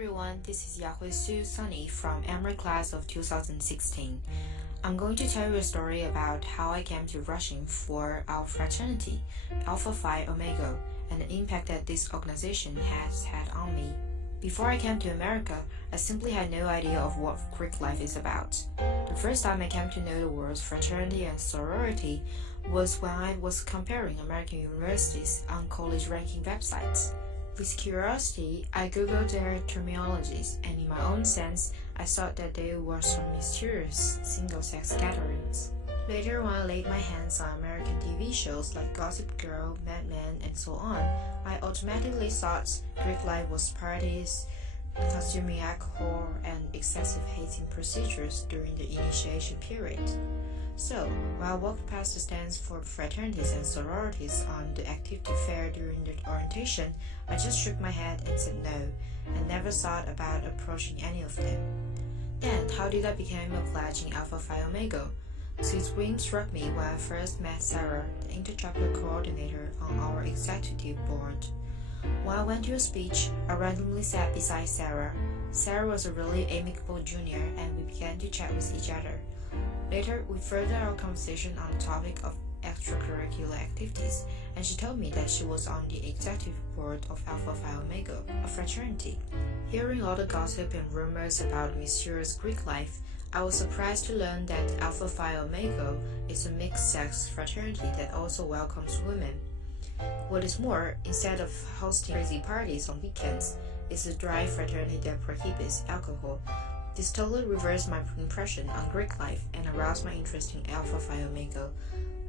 everyone, this is Yahui Su Sunny from Emery class of 2016. I'm going to tell you a story about how I came to rushing for our fraternity, Alpha Phi Omega, and the impact that this organization has had on me. Before I came to America, I simply had no idea of what Greek life is about. The first time I came to know the words fraternity and sorority was when I was comparing American universities on college ranking websites. With curiosity, I googled their terminologies, and in my own sense, I thought that they were some mysterious single-sex gatherings. Later, when I laid my hands on American TV shows like Gossip Girl, Mad Men, and so on, I automatically thought Greek life was parties, consuming alcohol, and excessive hazing procedures during the initiation period. So, when I walked past the stands for fraternities and sororities on the activity fair during the orientation, I just shook my head and said no, and never thought about approaching any of them. Then, how did I become a pledge in Alpha Phi Omega? This whim struck me when I first met Sarah, the interchapter coordinator on our executive board. When I went to a speech, I randomly sat beside Sarah. Sarah was a really amicable junior, and we began to chat with each other. Later, we furthered our conversation on the topic of extracurricular activities, and she told me that she was on the executive board of Alpha Phi Omega, a fraternity. Hearing all the gossip and rumors about mysterious Greek life, I was surprised to learn that Alpha Phi Omega is a mixed-sex fraternity that also welcomes women. What is more, instead of hosting crazy parties on weekends, it's a dry fraternity that prohibits alcohol. This totally reversed my impression on Greek life and aroused my interest in Alpha Phi Omega.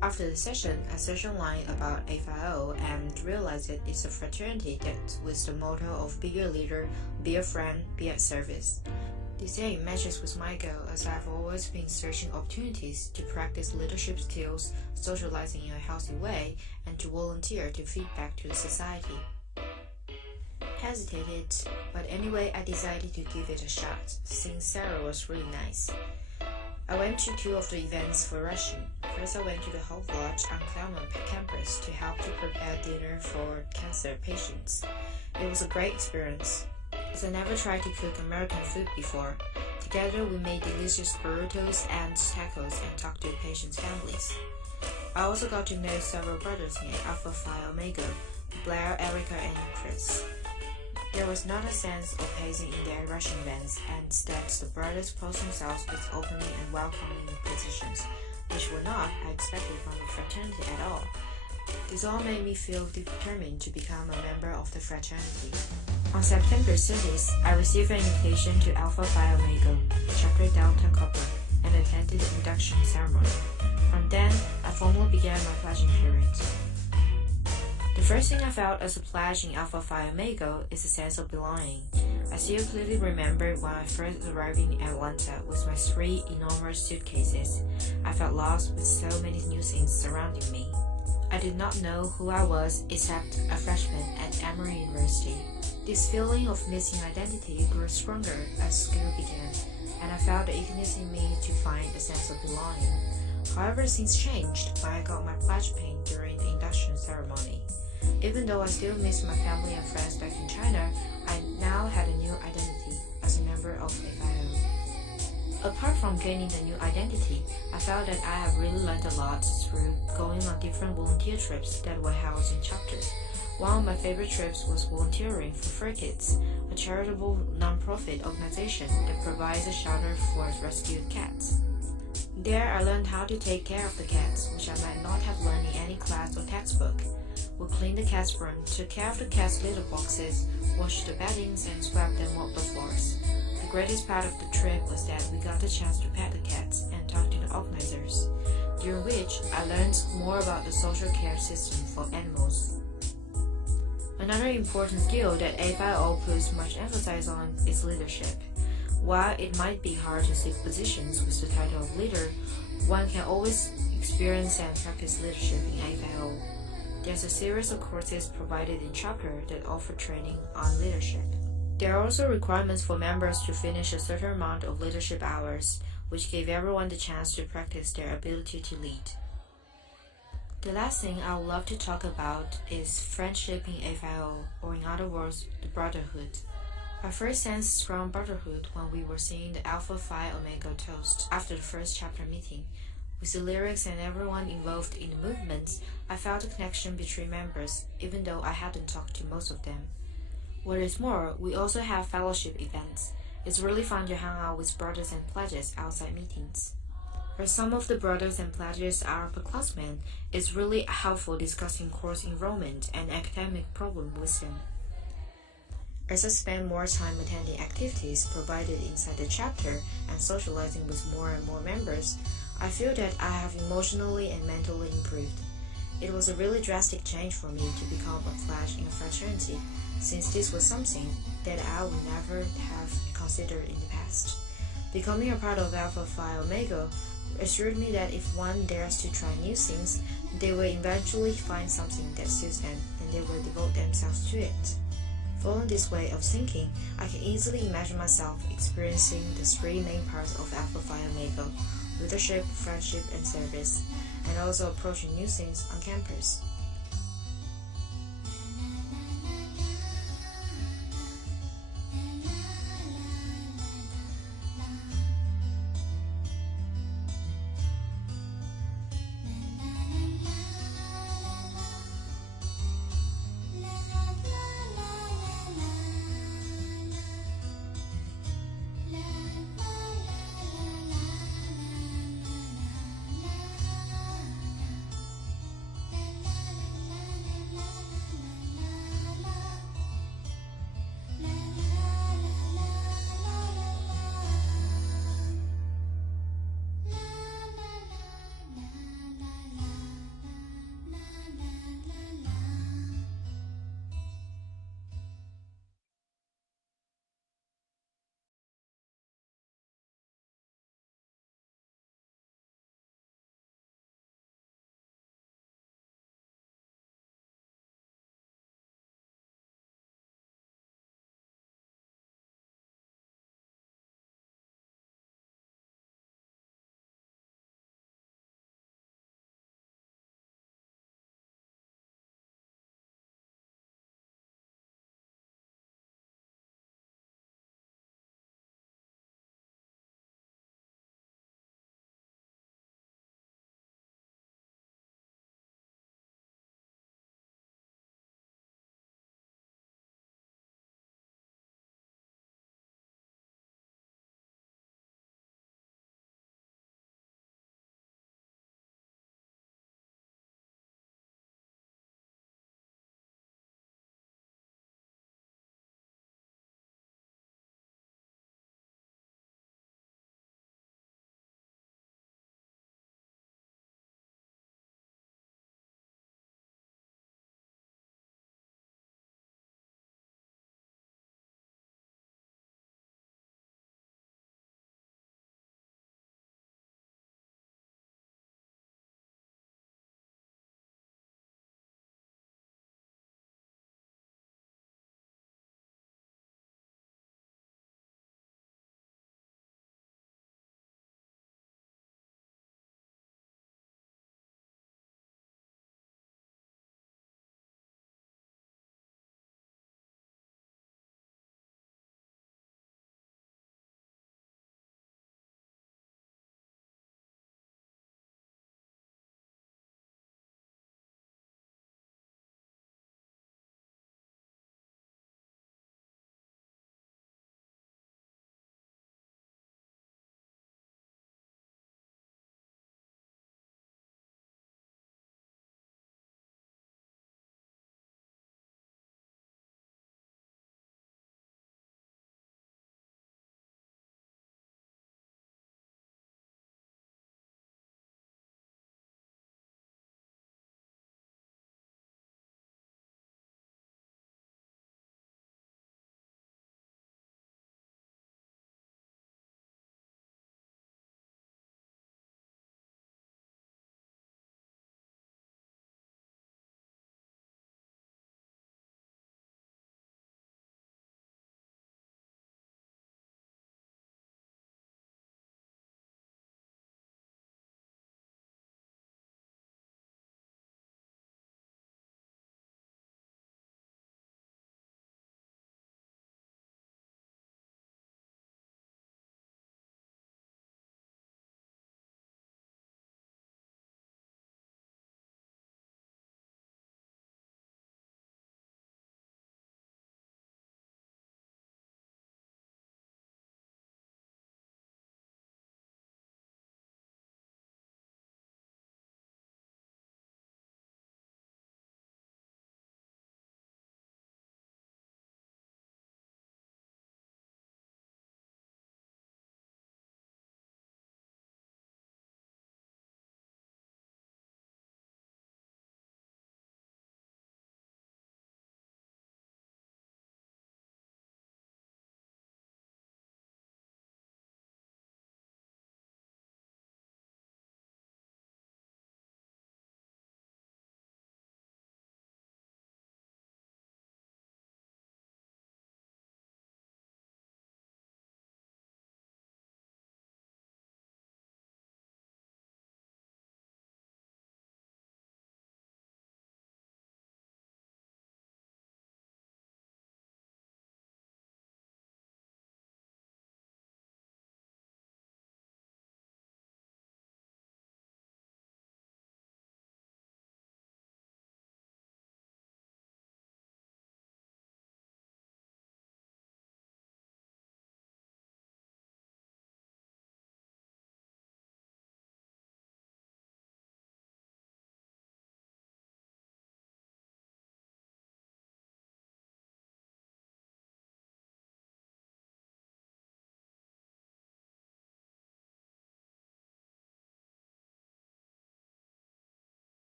After the session, I searched online about APHIO and realized that it's a fraternity that with the motto of be a leader, be a friend, be at service. This aim matches with my goal, as I've always been searching opportunities to practice leadership skills, socializing in a healthy way, and to volunteer to feed back to the society. Hesitated, but anyway I decided to give it a shot, since Sarah was really nice. I went to two of the events for Russian. First, I went to the Hope Lodge on Claremont campus to help to prepare dinner for cancer patients. It was a great experience, as I never tried to cook American food before. Together we made delicious burritos and tacos and talked to patients' families. I also got to know several brothers in Alpha Phi Omega, Blair, Erica, and Chris. There was not a sense of hazing in their Russian events, and that the brothers posed themselves with opening and welcoming positions, which were not I expected from the fraternity at all. This all made me feel determined to become a member of the fraternity. On September 30th, I received an invitation to Alpha Phi Omega, Chapter Delta Kappa, and attended the induction ceremony. From then, I formally began my pledging period. The first thing I felt as a pledge in Alpha Phi Omega is a sense of belonging. I still clearly remember when I first arrived in Atlanta with my 3 enormous suitcases. I felt lost with so many new things surrounding me. I did not know who I was except a freshman at Emory University. This feeling of missing identity grew stronger as school began, and I felt the eagerness in me to find a sense of belonging. However, things changed when I got my pledge pin during the induction ceremony. Even though I still missed my family and friends back in China, I now had a new identity as a member of APHIO. Apart from gaining the new identity, I felt that I have really learned a lot through going on different volunteer trips that were held in chapters. One of my favorite trips was volunteering for Fur Kids, a charitable non-profit organization that provides a shelter for rescued cats. There I learned how to take care of the cats, which I might not have learned in any class or textbook. We cleaned the cat's room, took care of the cat's litter boxes, washed the beddings, and swept and mopped the floors. The greatest part of the trip was that we got the chance to pet the cats and talk to the organizers, during which I learned more about the social care system for animals. Another important skill that APHIO puts much emphasis on is leadership. While it might be hard to seek positions with the title of leader, one can always experience and practice leadership in APHIO. There's a series of courses provided in chapter that offer training on leadership. There are also requirements for members to finish a certain amount of leadership hours, which gave everyone the chance to practice their ability to lead. The last thing I would love to talk about is friendship in APHIO, or in other words, the brotherhood. I first sensed strong brotherhood when we were singing the Alpha Phi Omega toast after the first chapter meeting. With the lyrics and everyone involved in the movements, I felt a connection between members, even though I hadn't talked to most of them. What is more, we also have fellowship events. It's really fun to hang out with brothers and pledges outside meetings. For some of the brothers and pledges are upperclassmen, it's really helpful discussing course enrollment and academic problems with them. As I spend more time attending activities provided inside the chapter and socializing with more and more members, I feel that I have emotionally and mentally improved. It was a really drastic change for me to become a pledge in a fraternity, since this was something that I would never have considered in the past. Becoming a part of Alpha Phi Omega assured me that if one dares to try new things, they will eventually find something that suits them and they will devote themselves to it. Following this way of thinking, I can easily imagine myself experiencing the three main parts of Alpha Phi Omega: leadership, friendship, and service, and also approaching new things on campus.